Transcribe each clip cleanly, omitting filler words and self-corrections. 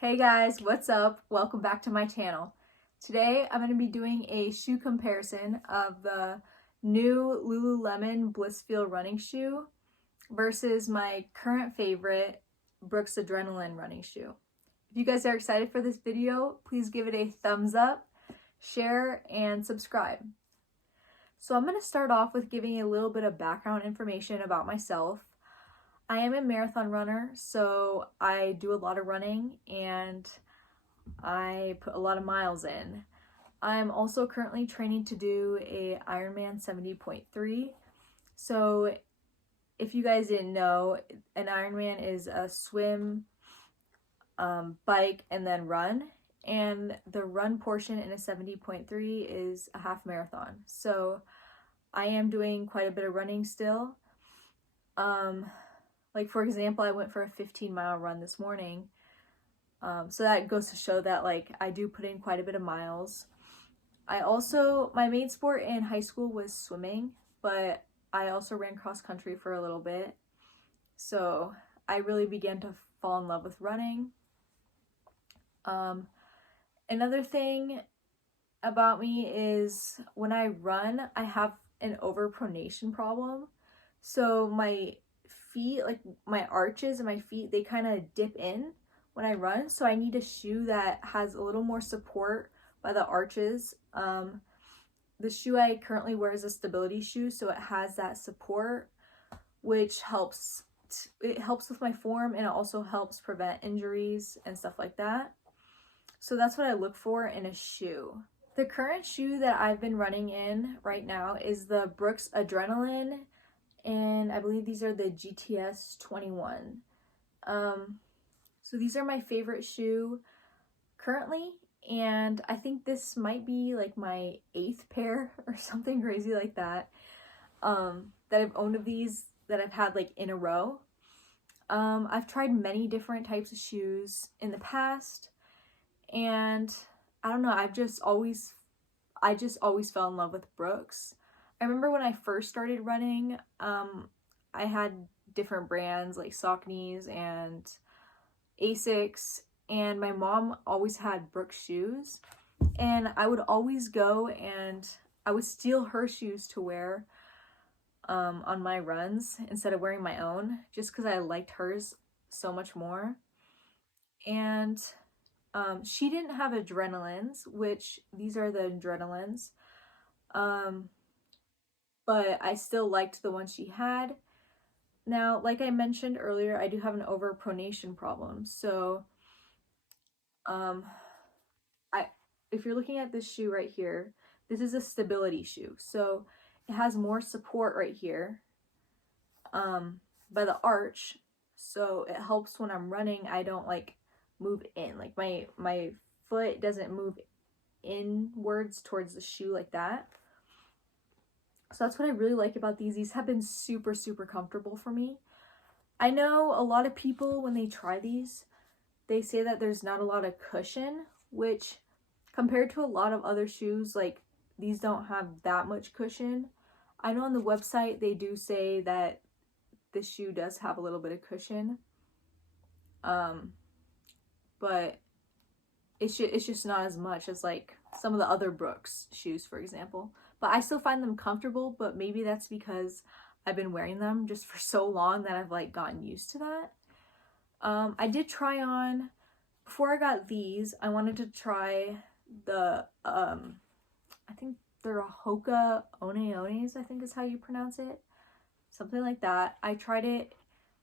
Hey guys, what's up? Welcome back to my channel. Today I'm going to be doing a shoe comparison of the new Lululemon Blissfeel running shoe versus my current favorite Brooks Adrenaline running shoe. If you guys are excited for this video, please give it a thumbs up, share, and subscribe. So I'm going to start off with giving a little bit of background information about myself. I am a marathon runner, so I do a lot of running and I put a lot of miles in. I'm also currently training to do a Ironman 70.3. So if you guys didn't know, an Ironman is a swim, bike, and then run. And the run portion in a 70.3 is a half marathon. So I am doing quite a bit of running still. Like for example, I went for a 15-mile run this morning. So that goes to show that like I do put in quite a bit of miles. My main sport in high school was swimming, but I also ran cross country for a little bit. So I really began to fall in love with running. Another thing about me is when I run, I have an overpronation problem. So my feet, like my arches and my feet, they kind of dip in when I run, so I need a shoe that has a little more support by the arches. The shoe I currently wear is a stability shoe, so it has that support, which helps with my form, and it also helps prevent injuries and stuff like that. So that's what I look for in a shoe. The current shoe that I've been running in right now is the Brooks Adrenaline, and I believe these are the GTS 21. So these are my favorite shoe currently, and I think this might be like my 8th pair or something crazy like that, that I've owned of these, that I've had like in a row. I've tried many different types of shoes in the past, and I don't know, I just always fell in love with Brooks. I remember when I first started running, I had different brands like Saucony's and Asics, and my mom always had Brooks shoes, and I would always go and I would steal her shoes to wear on my runs instead of wearing my own, just because I liked hers so much more. And she didn't have Adrenalines, which these are the Adrenalines. But I still liked the one she had. Now, like I mentioned earlier, I do have an overpronation problem. So, if you're looking at this shoe right here, this is a stability shoe. So it has more support right here, by the arch. So it helps when I'm running, I don't like move in. Like my foot doesn't move inwards towards the shoe like that. So that's what I really like about these. These have been super, super comfortable for me. I know a lot of people, when they try these, they say that there's not a lot of cushion, which compared to a lot of other shoes, like these don't have that much cushion. I know on the website they do say that this shoe does have a little bit of cushion. But it's just not as much as like some of the other Brooks shoes, for example. But I still find them comfortable, but maybe that's because I've been wearing them just for so long that I've like gotten used to that. I did try on, before I got these, I wanted to try the, I think they're Hoka One-Ones, I think is how you pronounce it. Something like that. I tried it.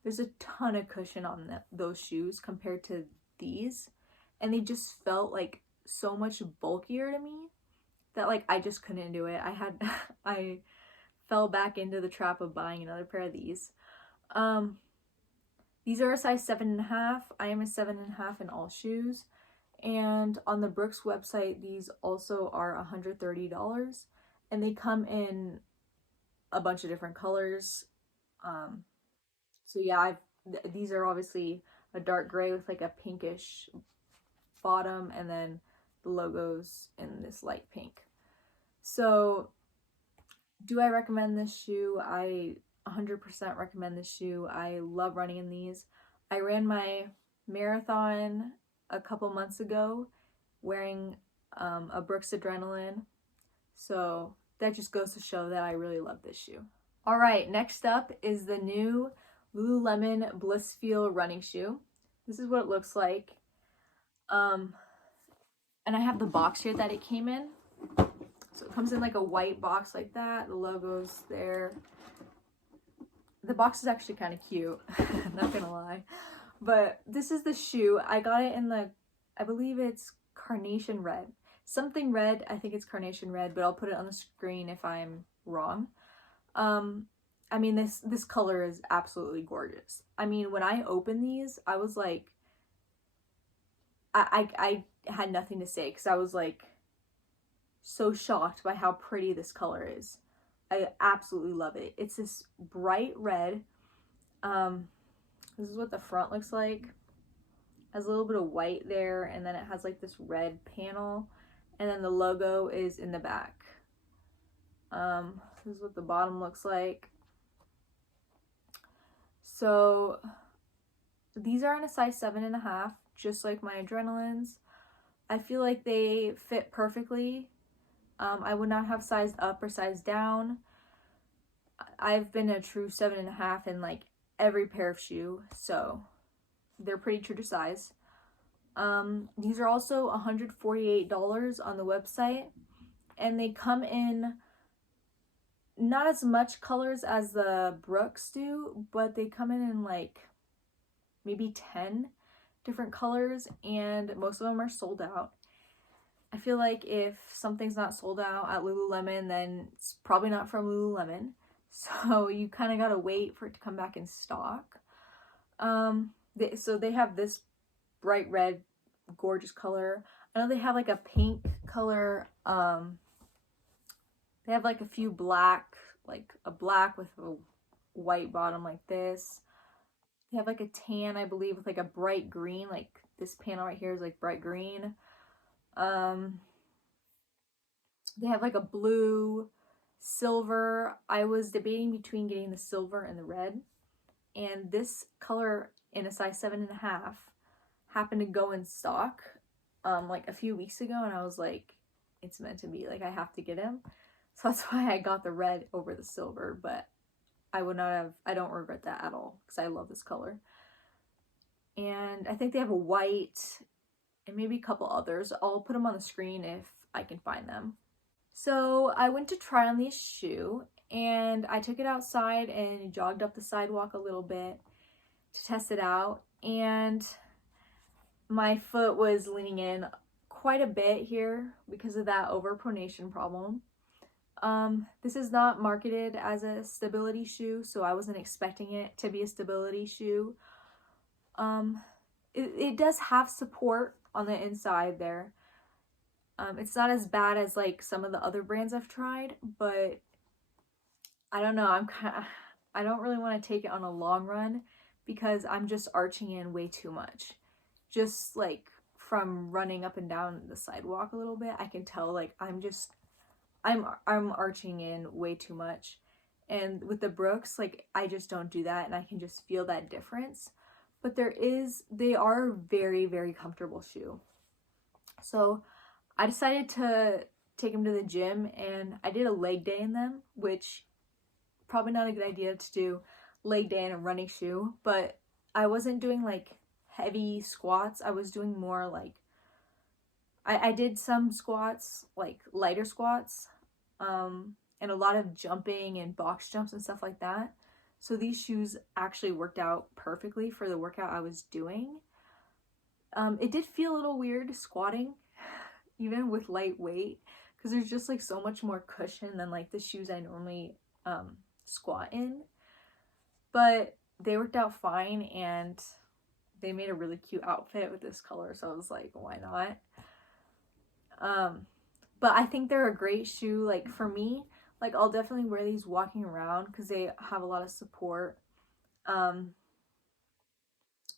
There's a ton of cushion on those shoes compared to these. And they just felt like so much bulkier to me that like I just couldn't do it. I fell back into the trap of buying another pair of these. These are a size 7.5. I am a 7.5 in all shoes. And on the Brooks website, these also are $130. And they come in a bunch of different colors. So yeah, these are obviously a dark gray with like a pinkish bottom, and then the logos in this light pink. So do I recommend this shoe? I 100% recommend this shoe. I love running in these. I ran my marathon a couple months ago wearing a Brooks Adrenaline. So that just goes to show that I really love this shoe. All right, next up is the new Lululemon Blissfeel running shoe. This is what it looks like. And I have the box here that it came in. So it comes in like a white box like that. The logo's there. The box is actually kind of cute, not gonna lie. But this is the shoe. I got it in the, I believe it's carnation red. Something red, I think it's carnation red, but I'll put it on the screen if I'm wrong. I mean, this color is absolutely gorgeous. I mean, when I opened these, I was like, I had nothing to say because I was like so shocked by how pretty this color is. I absolutely love it. It's this bright red. This is what the front looks like. Has a little bit of white there, and then it has like this red panel, and then the logo is in the back. This is what the bottom looks like. So these are in a size 7.5, just like my Adrenalines. I feel like they fit perfectly. I would not have sized up or sized down. I've been a true 7.5 in like every pair of shoe, so they're pretty true to size. These are also $148 on the website, and they come in not as much colors as the Brooks do, but they come in like maybe 10 different colors, and most of them are sold out. I feel like if something's not sold out at Lululemon, then it's probably not from Lululemon. So you kind of gotta wait for it to come back in stock. So they have this bright red, gorgeous color. I know they have like a pink color. They have like a few black, like a black with a white bottom like this. They have like a tan, I believe, with like a bright green, like this panel right here is like bright green. They have like a blue, silver. I was debating between getting the silver and the red, and this color in a size 7.5 happened to go in stock like a few weeks ago, and I was like, it's meant to be, like I have to get him. So that's why I got the red over the silver, but I would not have, I don't regret that at all because I love this color. And I think they have a white and maybe a couple others. I'll put them on the screen if I can find them. So I went to try on this shoe, and I took it outside and jogged up the sidewalk a little bit to test it out, and my foot was leaning in quite a bit here because of that overpronation problem. This is not marketed as a stability shoe, so I wasn't expecting it to be a stability shoe. It does have support on the inside there. It's not as bad as like some of the other brands I've tried, but I don't know, I don't really want to take it on a long run because I'm just arching in way too much. Just like from running up and down the sidewalk a little bit, I can tell like I'm arching in way too much. And with the Brooks, like I just don't do that, and I can just feel that difference. But they are a very, very comfortable shoe. So I decided to take them to the gym, and I did a leg day in them, which probably not a good idea to do leg day in a running shoe, but I wasn't doing like heavy squats. I was doing more like, I did some squats, like lighter squats, and a lot of jumping and box jumps and stuff like that. So these shoes actually worked out perfectly for the workout I was doing. It did feel a little weird squatting, even with light weight, because there's just like so much more cushion than like the shoes I normally squat in. But they worked out fine, and they made a really cute outfit with this color, so I was like, why not? But I think they're a great shoe. Like for me, like I'll definitely wear these walking around because they have a lot of support.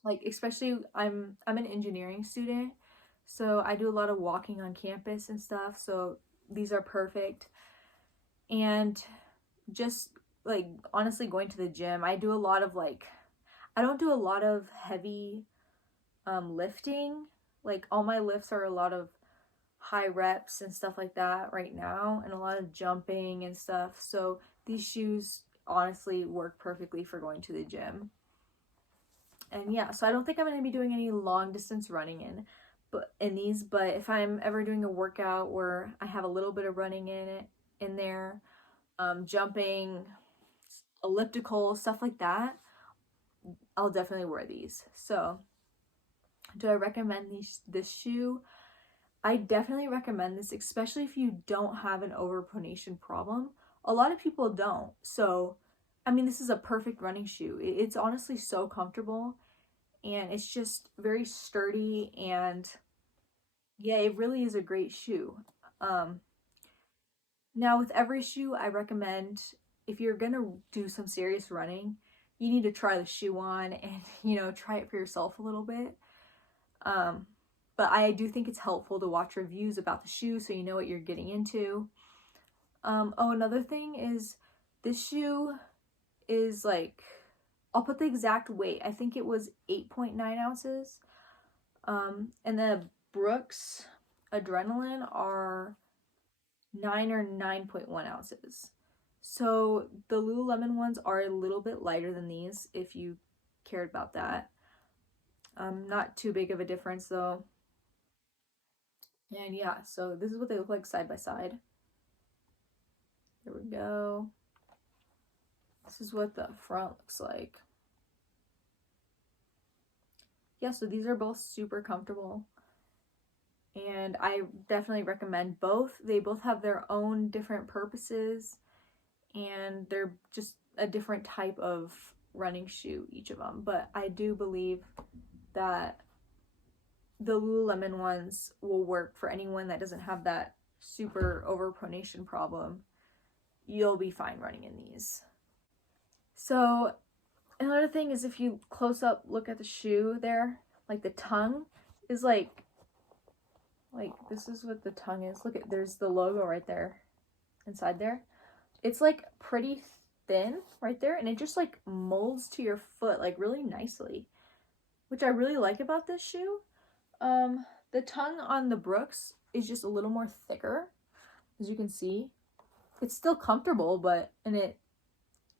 Like especially I'm an engineering student, so I do a lot of walking on campus and stuff, so these are perfect. And just like honestly going to the gym, I do a lot of like, I don't do a lot of heavy lifting, Like all my lifts are a lot of high reps and stuff like that right now, and a lot of jumping and stuff. So these shoes honestly work perfectly for going to the gym. And yeah, so I don't think I'm going to be doing any long distance running in these, but if I'm ever doing a workout where I have a little bit of running in there, jumping, elliptical, stuff like that, I'll definitely wear these. So do I recommend this shoe? I definitely recommend this, especially if you don't have an overpronation problem. A lot of people don't. So, I mean, this is a perfect running shoe. It's honestly so comfortable, and it's just very sturdy, and yeah, it really is a great shoe. Um, Now with every shoe, I recommend if you're gonna do some serious running, you need to try the shoe on and, you know, try it for yourself a little bit. But I do think it's helpful to watch reviews about the shoe so you know what you're getting into. Oh, another thing is this shoe is like, I'll put the exact weight. I think it was 8.9 ounces. And the Brooks Adrenaline are 9 or 9.1 ounces. So the Lululemon ones are a little bit lighter than these if you cared about that. Not too big of a difference though. And yeah, so this is what they look like side by side. There we go. This is what the front looks like. Yeah, so these are both super comfortable. And I definitely recommend both. They both have their own different purposes, and they're just a different type of running shoe, each of them. But I do believe that the Lululemon ones will work for anyone that doesn't have that super overpronation problem. You'll be fine running in these. So another thing is, if you close up look at the shoe there, like the tongue is like this is what the tongue is. Look at, there's the logo right there inside there. It's like pretty thin right there, and it just like molds to your foot like really nicely, which I really like about this shoe. The tongue on the Brooks is just a little more thicker, as you can see. It's still comfortable, but it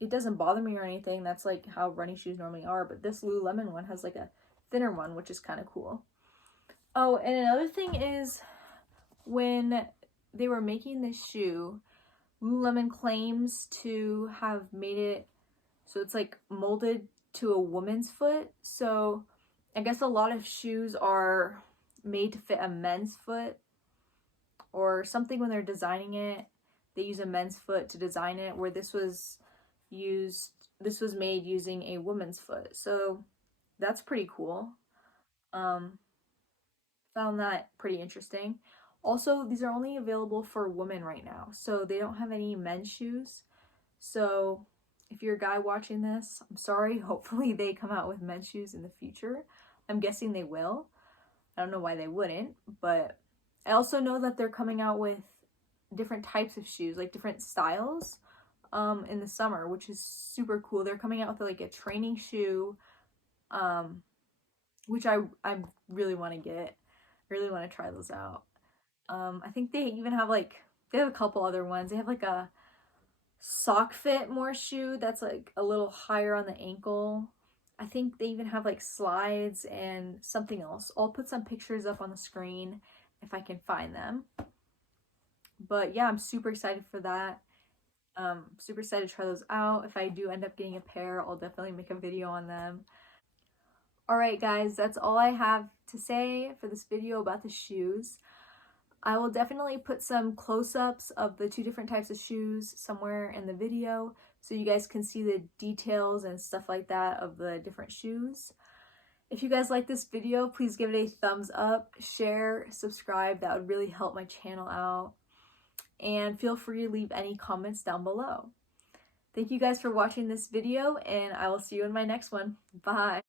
doesn't bother me or anything. That's like how running shoes normally are, but this Lululemon one has like a thinner one, which is kind of cool. Oh, and another thing is, when they were making this shoe, Lululemon claims to have made it so it's like molded to a woman's foot. So I guess a lot of shoes are made to fit a men's foot or something. When they're designing it, they use a men's foot to design it, where this was made using a woman's foot. So that's pretty cool. Found that pretty interesting. Also, these are only available for women right now, so they don't have any men's shoes. So if you're a guy watching this, I'm sorry. Hopefully they come out with men's shoes in the future. I'm guessing they will. I don't know why they wouldn't, but I also know that they're coming out with different types of shoes, like different styles, in the summer, which is super cool. They're coming out with like a training shoe, which I really want to get. Really want to try those out. I think they even have like, they have a couple other ones. They have like a sock fit more shoe that's like a little higher on the ankle. I think they even have like slides and something else. I'll put some pictures up on the screen if I can find them. But yeah, I'm super excited for that. Super excited to try those out. If I do end up getting a pair, I'll definitely make a video on them. Alright guys, that's all I have to say for this video about the shoes. I will definitely put some close-ups of the two different types of shoes somewhere in the video so you guys can see the details and stuff like that of the different shoes. If you guys like this video, please give it a thumbs up, share, subscribe. That would really help my channel out. And feel free to leave any comments down below. Thank you guys for watching this video, and I will see you in my next one. Bye!